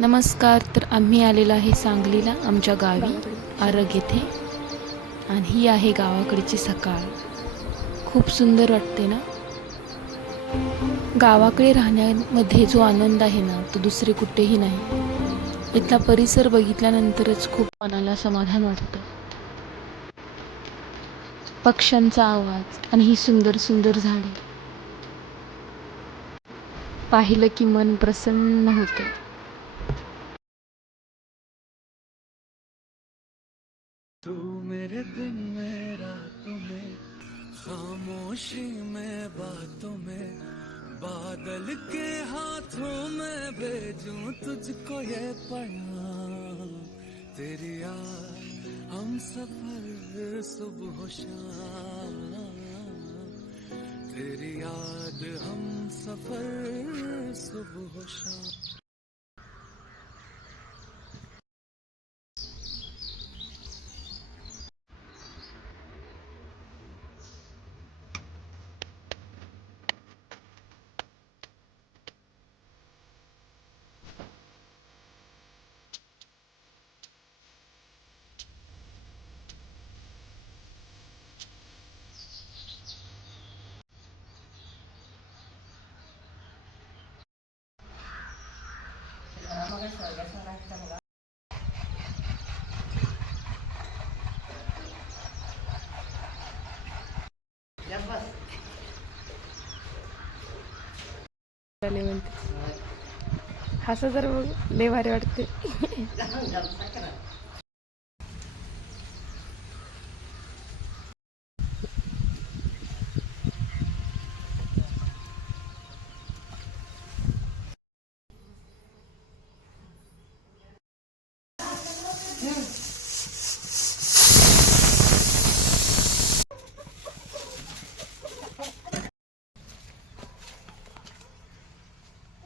नमस्कार. तर आम्ही आलेलो आहे सांगलीला, आमच्या गावी आरग येथे. आणि ही आहे गावाकडची सकाळ. खूप सुंदर वाटते ना. गावाकडे राहण्यामध्ये जो आनंद आहे ना, तो दुसरे कुठेही नाही. इथला परिसर बघितल्यानंतरच खूप मनाला समाधान वाटतं. पक्ष्यांचा आवाज आणि ही सुंदर सुंदर झाडे पाहिलं की मन प्रसन्न होते. तू मेरे दिन में रातों में खामोशी में बातों में बादल के हाथों में भेजूं तुझको ये पैगाम तेरी याद हम सफर सुबह शाम तेरी याद हम सफर सुबह शाम. हसा जर लय भारी वाटते.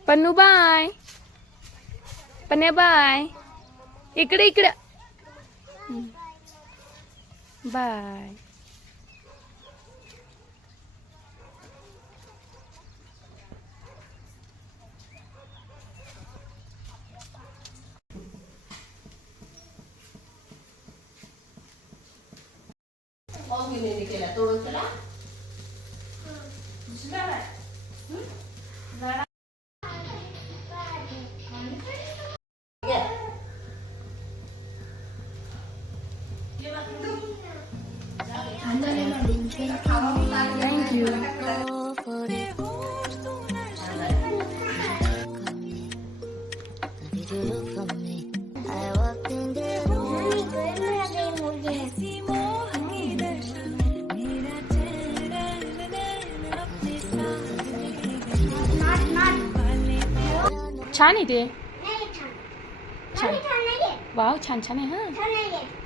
पन्नू बाय. पन्या बाय. इकडे इकडे बाय. Thank you. छान आहे ते. छान. वाव, छान छान आहे. हा